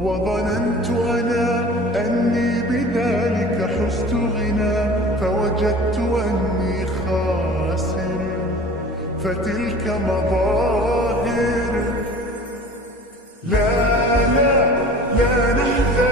وظننت أنا أني بذلك حزت غنى، فوجدت أني خاسر، فتلك مظاهر. لا لا لا نحتاج